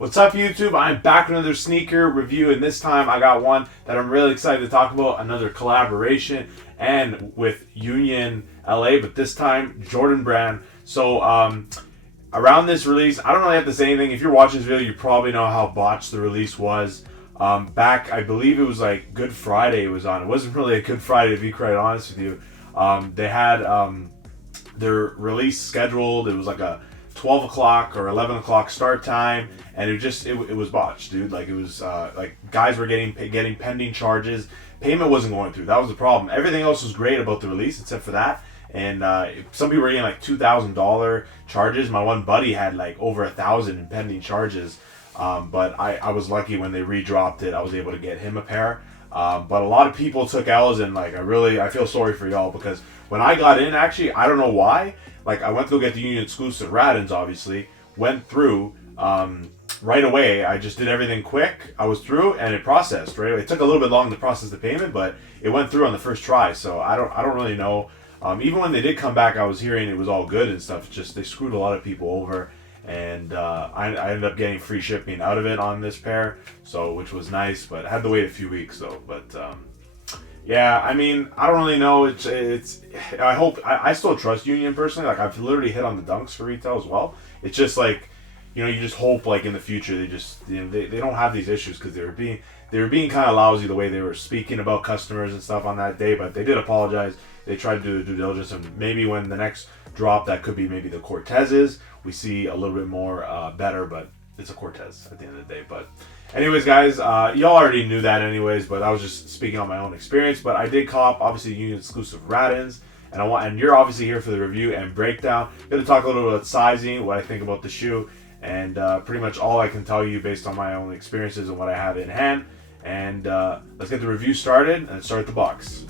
What's up, YouTube? I'm back with another sneaker review, and this time I got one that I'm really excited to talk about, another collaboration, and with Union LA, but this time Jordan brand. So around this release, I don't really have to say anything. If you're watching this video, you probably know how botched the release was. Back, I believe it was like Good Friday it was on. It wasn't really a Good Friday, to be quite honest with you. They had their release scheduled. It was like a 12 o'clock or 11 o'clock start time, and it was botched, dude. Like, it was like guys were getting pending charges. Payment wasn't going through. That was the problem. Everything else was great about the release except for that. And some people were getting like $2,000 charges. My one buddy had like over 1,000 in pending charges. But I was lucky when they redropped it. I was able to get him a pair. But a lot of people took L's, and like I feel sorry for y'all, because when I got in, actually, I don't know why. Like, I went to go get the Union exclusive Rattans, obviously. Went through right away. I just did everything quick. I was through, and it processed right away. It took a little bit long to process the payment, but it went through on the first try. So I don't really know. Even when they did come back, I was hearing it was all good and stuff. Just they screwed a lot of people over, and I ended up getting free shipping out of it on this pair, so which was nice. But I had to wait a few weeks though. But yeah, I mean, I don't really know. It's. I still trust Union personally. Like, I've literally hit on the dunks for retail as well. It's just like, you just hope like in the future they just they don't have these issues, because they were being kind of lousy the way they were speaking about customers and stuff on that day. But they did apologize. They tried to do the due diligence, and maybe when the next drop, that could be maybe the Cortezes, we see a little bit more better. But it's a Cortez at the end of the day. But anyways, guys, y'all already knew that anyways, but I was just speaking on my own experience. But I did cop, obviously, Union exclusive Rattans, and you're obviously here for the review and breakdown. I'm going to talk a little bit about sizing, what I think about the shoe, and pretty much all I can tell you based on my own experiences and what I have in hand. And let's get the review started and start the box.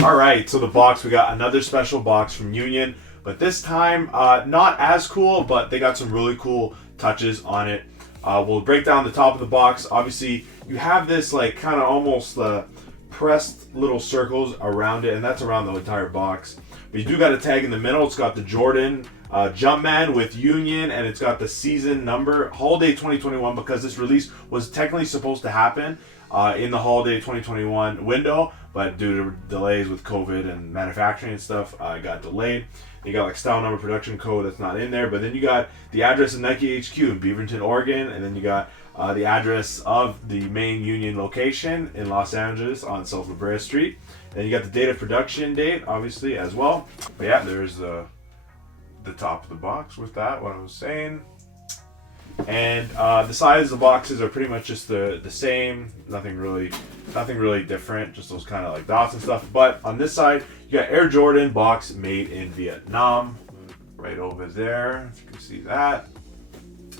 Alright, so the box, we got another special box from Union, but this time not as cool, but they got some really cool touches on it. We'll break down the top of the box. Obviously, you have this like kind of almost pressed little circles around it, and that's around the entire box. But you do got a tag in the middle. It's got the Jordan Jumpman with Union, and it's got the season number, Holiday 2021, because this release was technically supposed to happen in the Holiday 2021 window, but due to delays with COVID and manufacturing and stuff, it got delayed. You got like style number, production code that's not in there, but then you got the address of Nike HQ in Beaverton, Oregon, and then you got the address of the main Union location in Los Angeles on South La Brea Street. Then you got the date of production date, obviously, as well. But yeah, there's the top of the box with that, what I was saying. And the size of the boxes are pretty much just the same. Nothing really different. Just those kind of like dots and stuff. But on this side, you got Air Jordan box made in Vietnam, right over there. If you can see that.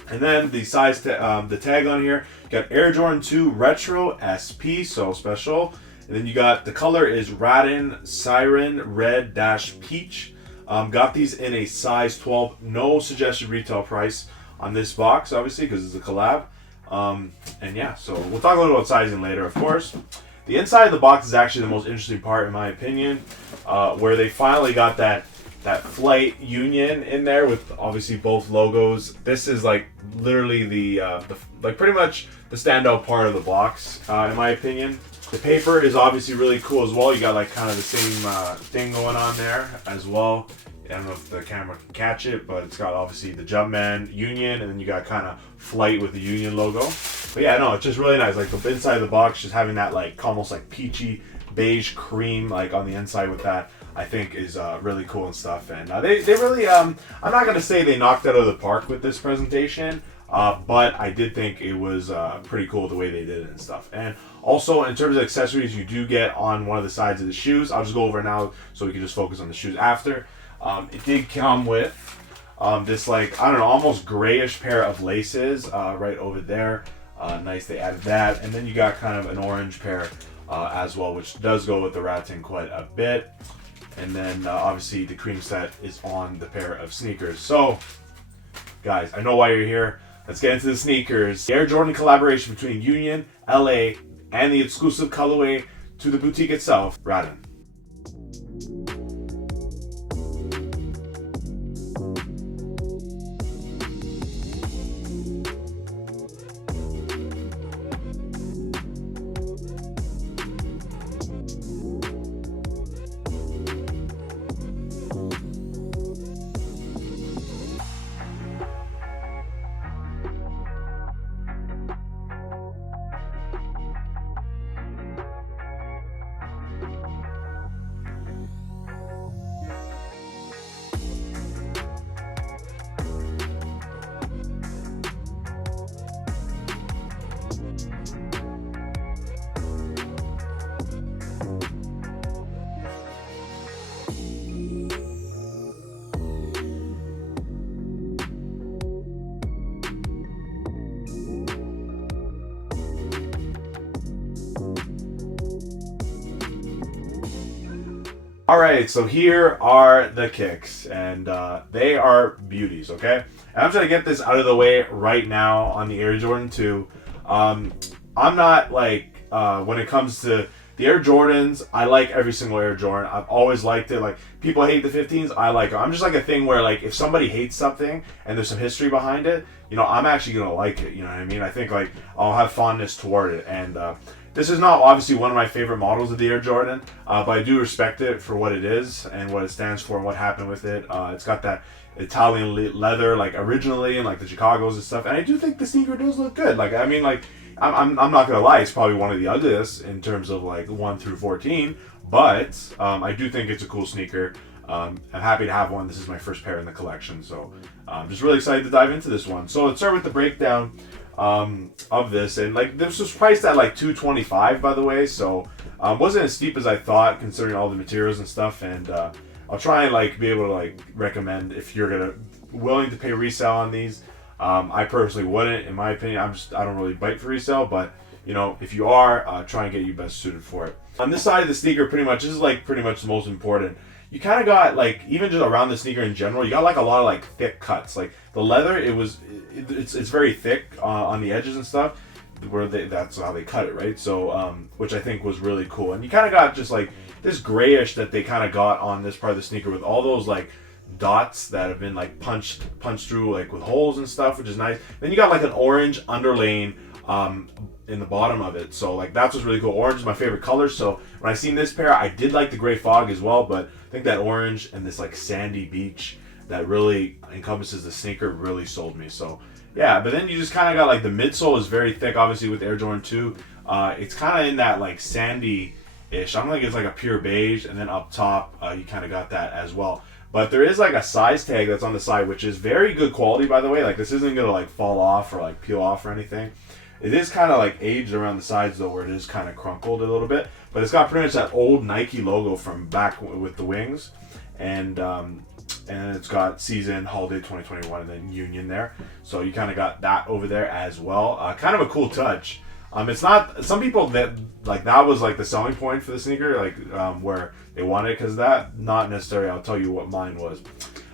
And then the size, the tag on here, you got Air Jordan 2 Retro SP, so special. And then you got the color is Rattan Siren Red Dash Peach. Got these in a size 12. No suggested retail price on this box, obviously, because it's a collab. And yeah, so we'll talk a little about sizing later, of course. The inside of the box is actually the most interesting part, in my opinion, where they finally got that Flight Union in there with obviously both logos. This is like literally the like pretty much the standout part of the box, in my opinion. The paper is obviously really cool as well. You got like kind of the same thing going on there as well. I don't know if the camera can catch it, but it's got obviously the Jumpman Union, and then you got kind of Flight with the Union logo. But yeah, no, it's just really nice. Like the inside of the box, just having that like almost like peachy beige cream like on the inside with that, I think is really cool and stuff. And they really, I'm not gonna say they knocked it out of the park with this presentation, but I did think it was pretty cool the way they did it and stuff. And also, in terms of accessories, you do get on one of the sides of the shoes. I'll just go over it now so we can just focus on the shoes after. It did come with this like, I don't know, almost grayish pair of laces right over there. Nice, they added that. And then you got kind of an orange pair as well, which does go with the Rattan quite a bit. And then obviously the cream set is on the pair of sneakers. So guys, I know why you're here. Let's get into the sneakers. The Air Jordan collaboration between Union, LA, and the exclusive colorway to the boutique itself, Rattan. All right, so here are the kicks, and they are beauties, okay? And I'm trying to get this out of the way right now on the Air Jordan 2. I'm not like, when it comes to the Air Jordans, I like every single Air Jordan. I've always liked it. Like, people hate the 15s, I like them. I'm just like a thing where, like, if somebody hates something and there's some history behind it, you know, I'm actually going to like it, you know what I mean? I think, like, I'll have fondness toward it, and this is not obviously one of my favorite models of the Air Jordan, but I do respect it for what it is and what it stands for and what happened with it. It's got that Italian leather, like originally, and like the Chicagos and stuff. And I do think the sneaker does look good. Like, I mean, like, I'm not gonna lie, it's probably one of the ugliest in terms of like 1 through 14, but I do think it's a cool sneaker. I'm happy to have one. This is my first pair in the collection, so I'm just really excited to dive into this one. So let's start with the breakdown of this, and like this was priced at like $225, by the way, so wasn't as steep as I thought considering all the materials and stuff. And I'll try and like be able to like recommend if you're willing to pay resale on these. I personally wouldn't, in my opinion. I don't really bite for resale, but you know, if you are, try and get you best suited for it. On this side of the sneaker, pretty much this is like pretty much the most important. You kind of got like, even just around the sneaker in general, you got like a lot of like thick cuts. Like the leather, it's very thick on the edges and stuff, where that's how they cut it, right? So which I think was really cool. And you kind of got just like this grayish that they kind of got on this part of the sneaker with all those like dots that have been like punched through like with holes and stuff, which is nice. Then you got like an orange underlaying in the bottom of it, so like that's what's really cool. Orange is my favorite color, so when I seen this pair, I did like the gray fog as well, but I think that orange and this like sandy beach that really encompasses the sneaker really sold me. So yeah, but then you just kind of got like the midsole is very thick, obviously with Air Jordan 2. It's kind of in that like sandy-ish. I don't think it's like a pure beige, and then up top you kind of got that as well. But there is like a size tag that's on the side, which is very good quality, by the way. Like this isn't gonna like fall off or like peel off or anything. It is kind of like aged around the sides though, where it is kind of crumpled a little bit. But it's got pretty much that old Nike logo from back with the wings, and it's got season, holiday 2021, and then Union there. So you kind of got that over there as well. Kind of a cool touch. It's not, some people that like that was like the selling point for the sneaker, like where they wanted it, because that not necessarily. I'll tell you what mine was.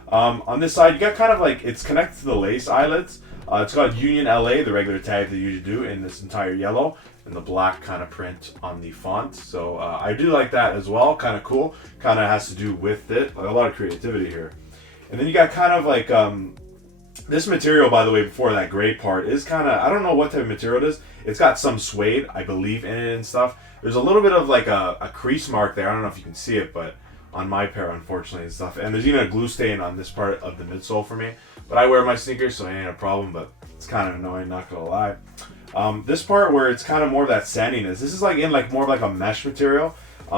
On this side, you got kind of like, it's connected to the lace eyelets. It's got Union LA, the regular tag that you usually do, in this entire yellow, and the black kind of print on the font. So I do like that as well. Kind of cool. Kind of has to do with it. Like, a lot of creativity here. And then you got kind of like this material, by the way, before that gray part is kind of, I don't know what type of material it is. It's got some suede, I believe, in it and stuff. There's a little bit of like a crease mark there. I don't know if you can see it, but on my pair, unfortunately, and stuff. And there's even a glue stain on this part of the midsole for me. But I wear my sneakers, so it ain't a problem, but it's kind of annoying, not gonna lie. This part where it's kind of more of that sandiness, this is like in like more of like a mesh material,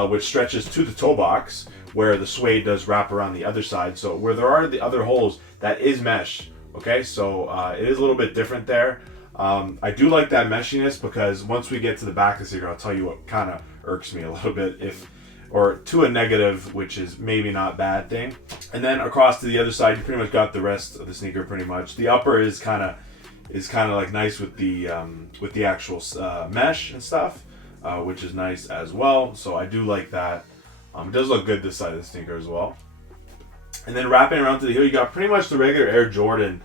which stretches to the toe box, where the suede does wrap around the other side. So where there are the other holes, that is mesh. Okay, so it is a little bit different there. I do like that meshiness, because once we get to the back of the sneaker, I'll tell you what kind of irks me a little bit. If or to a negative, which is maybe not a bad thing. And then across to the other side, you pretty much got the rest of the sneaker pretty much. The upper is kind of like nice with the actual mesh and stuff, which is nice as well. So I do like that. It does look good this side of the sneaker as well. And then wrapping around to the heel, you got pretty much the regular Air Jordan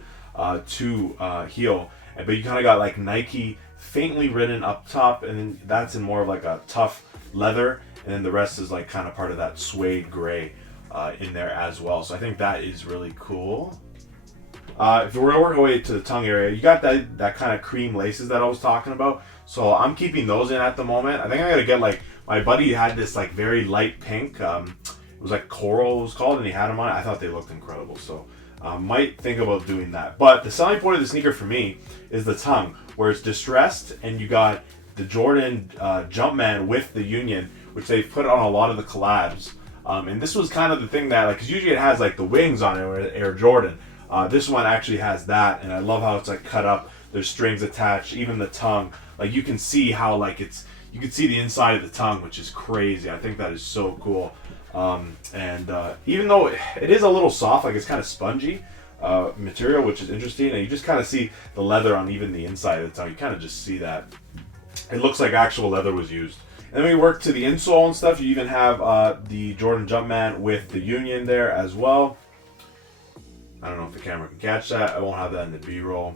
2 heel, but you kind of got like Nike faintly written up top, and then that's in more of like a tough leather, and then the rest is like kind of part of that suede gray in there as well. So I think that is really cool. If we're gonna work our way to the tongue area, you got that kind of cream laces that I was talking about. So I'm keeping those in at the moment. I think I gotta get like, my buddy had this like very light pink. It was like coral, it was called, and he had them on. I thought they looked incredible, so might think about doing that. But the selling point of the sneaker for me is the tongue, where it's distressed, and you got the Jordan Jumpman with the Union, which they've put on a lot of the collabs. And this was kind of the thing that, like, because usually it has like the wings on it, or Air Jordan. This one actually has that, and I love how it's like cut up. There's strings attached, even the tongue. Like you can see how like you can see the inside of the tongue, which is crazy. I think that is so cool. Even though it is a little soft, like it's kind of spongy material, which is interesting, and you just kind of see the leather on even the inside of the tongue. You kind of just see that. It looks like actual leather was used. And then we work to the insole and stuff. You even have the Jordan Jumpman with the Union there as well. I don't know if the camera can catch that. I won't have that in the B-roll.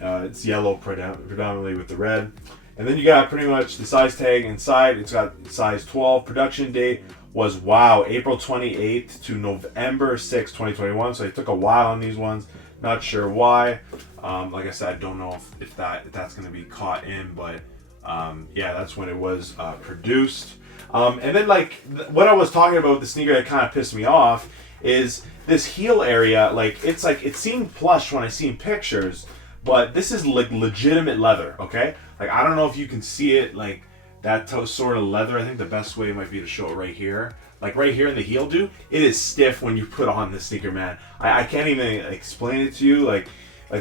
It's yellow predominantly with the red. And then you got pretty much the size tag inside. It's got size 12. Production date was, wow, April 28th to November 6th, 2021. So it took a while on these ones. Not sure why. Like I said, I don't know if that's going to be caught in, but yeah, that's when it was produced. And then like what I was talking about with the sneaker that kind of pissed me off is this heel area. Like it's like, it seemed plush when I seen pictures, but this is like legitimate leather, okay? Like I don't know if you can see it, like that sort of leather. I think the best way might be to show it right here. Like right here in the heel, dude, it is stiff when you put on this sneaker, man. I can't even explain it to you. Like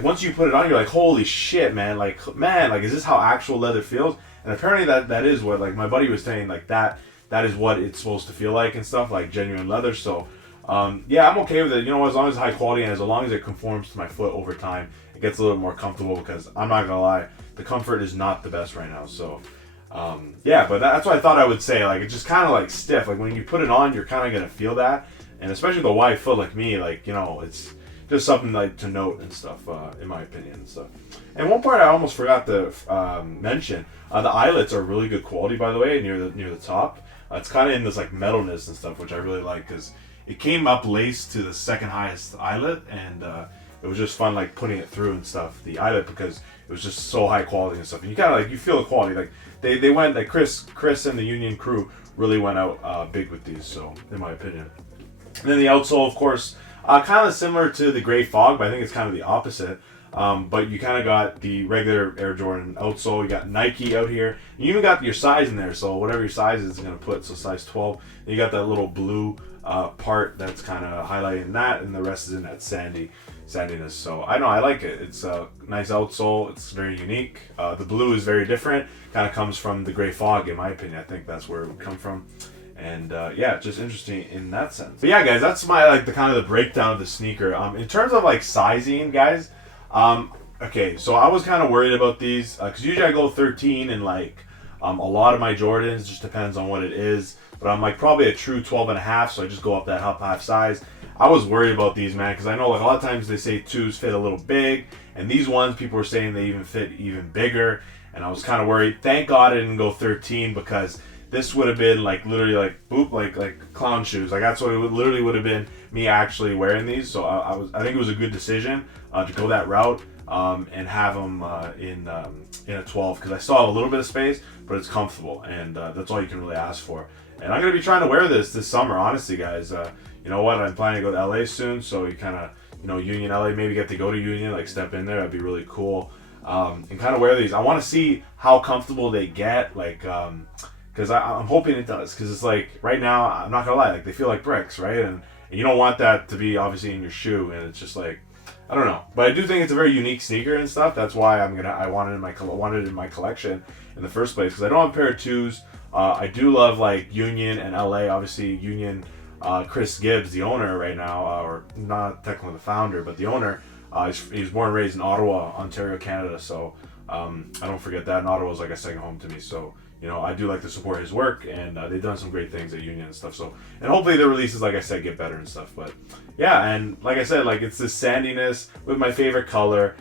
once you put it on, you're like, holy shit, man. Like, man, like, is this how actual leather feels? And apparently that is what, like, my buddy was saying, like, that is what it's supposed to feel like and stuff, like genuine leather. So, yeah, I'm okay with it. You know, as long as it's high quality and as long as it conforms to my foot over time, it gets a little more comfortable, because I'm not gonna lie, the comfort is not the best right now. So, yeah, but that's what I thought I would say. Like, it's just kind of like stiff. Like when you put it on, you're kind of gonna feel that, and especially the wide foot like me, like, you know, it's just something like to note and stuff, in my opinion and stuff. And one part I almost forgot to mention: the eyelets are really good quality, by the way, near the top. It's kind of in this like metalness and stuff, which I really like, because it came up laced to the second highest eyelet, and it was just fun like putting it through and stuff, the eyelet, because it was just so high quality and stuff. And you kind of like, you feel the quality. Like they went, like Chris and the Union crew really went out big with these, so in my opinion. And then the outsole, of course, kind of similar to the Gray Fog, but I think it's kind of the opposite. But you kind of got the regular Air Jordan outsole. You got Nike out here. You even got your size in there, so whatever your size is going to put. So size 12. And you got that little blue part that's kind of highlighting that, and the rest is in that sandiness. So I know, I like it. It's a nice outsole. It's very unique. The blue is very different. Kind of comes from the Gray Fog, in my opinion. I think that's where it would come from. And yeah, just interesting in that sense. But yeah, guys, that's my like the kind of the breakdown of the sneaker. In terms of like sizing, guys. Okay, so I was kind of worried about these because usually I go 13, and like a lot of my Jordans, just depends on what it is. But I'm like probably a true 12 and a half, so I just go up that half size. I was worried about these, man, because I know like a lot of times they say 2s fit a little big, and these ones people were saying they even fit even bigger, and I was kind of worried. Thank God I didn't go 13, because this would have been like literally like boop, like clown shoes. Like that's what it literally would have been, me actually wearing these. So I think it was a good decision to go that route and have them in a 12, because I still have a little bit of space, but it's comfortable, and that's all you can really ask for. And I'm gonna be trying to wear this summer, honestly, guys. You know what? I'm planning to go to LA soon, so you kind of, you know, Union LA, maybe get to go to Union, like step in there. That'd be really cool. And kind of wear these. I want to see how comfortable they get, like. Because I'm hoping it does, because it's like right now, I'm not gonna lie, like they feel like bricks, right? And you don't want that to be obviously in your shoe, and it's just like I don't know, but I do think it's a very unique sneaker and stuff. That's why I wanted it in my collection in the first place, because I don't have a pair of 2's. I do love like Union and LA. Obviously, Union, Chris Gibbs, the owner right now, or not technically the founder, but the owner. He was born and raised in Ottawa, Ontario, Canada. So I don't forget that. And Ottawa is like a second home to me. So I do like to support his work, and they've done some great things at Union and stuff. So, and hopefully the releases, like I said, get better and stuff. But yeah, and like I said, like it's this sandiness with my favorite color.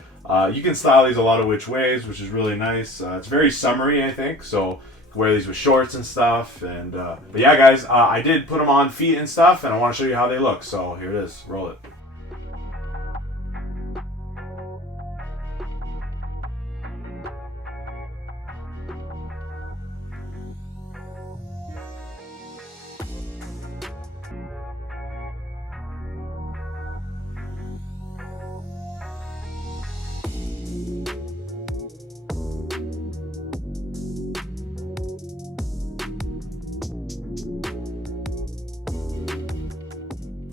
You can style these a lot of which ways, which is really nice. It's very summery, I think. So wear these with shorts and stuff. And but yeah, guys, I did put them on feet and stuff, and I want to show you how they look. So here it is. Roll it.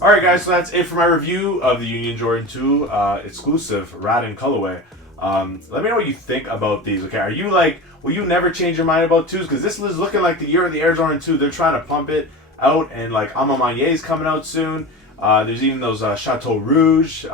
Alright guys, so that's it for my review of the Union Jordan 2 exclusive Rattan colorway. Let me know what you think about these, okay? Are you like, will you never change your mind about 2's? Because this is looking like the year of the Air Jordan 2. They're trying to pump it out, and like is coming out soon. There's even those Chateau Rouge.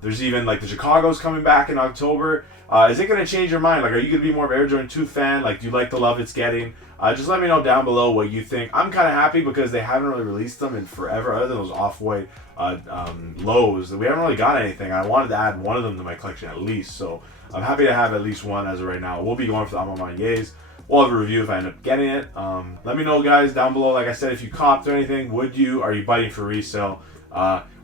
There's even like the Chicago's coming back in October. Is it going to change your mind? Like, are you going to be more of an Air Jordan 2 fan? Like, do you like the love it's getting? Just let me know down below what you think. I'm kind of happy because they haven't really released them in forever, other than those off-white lows. We haven't really got anything. I wanted to add one of them to my collection at least, so I'm happy to have at least one as of right now. We'll be going for the Amamanyes. We'll have a review if I end up getting it. Let me know, guys, down below. Like I said, if you copped or anything, are you biting for resale?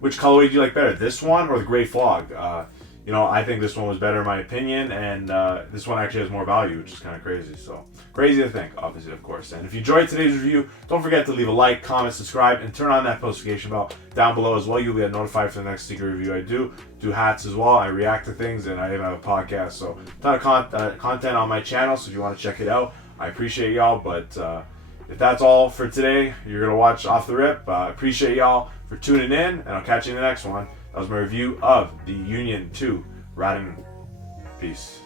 Which colorway do you like better, this one or the gray fog? I think this one was better in my opinion, and this one actually has more value, which is kind of crazy. So, crazy to think, obviously, of course. And if you enjoyed today's review, don't forget to leave a like, comment, subscribe, and turn on that notification bell down below as well. You'll get notified for the next sneaker review I do. Do hats as well. I react to things, and I even have a podcast. So, a ton of content on my channel, so if you want to check it out, I appreciate y'all. But if that's all for today, you're going to watch off the rip. I appreciate y'all for tuning in, and I'll catch you in the next one. That was my review of the Union 2 Rattan. Peace.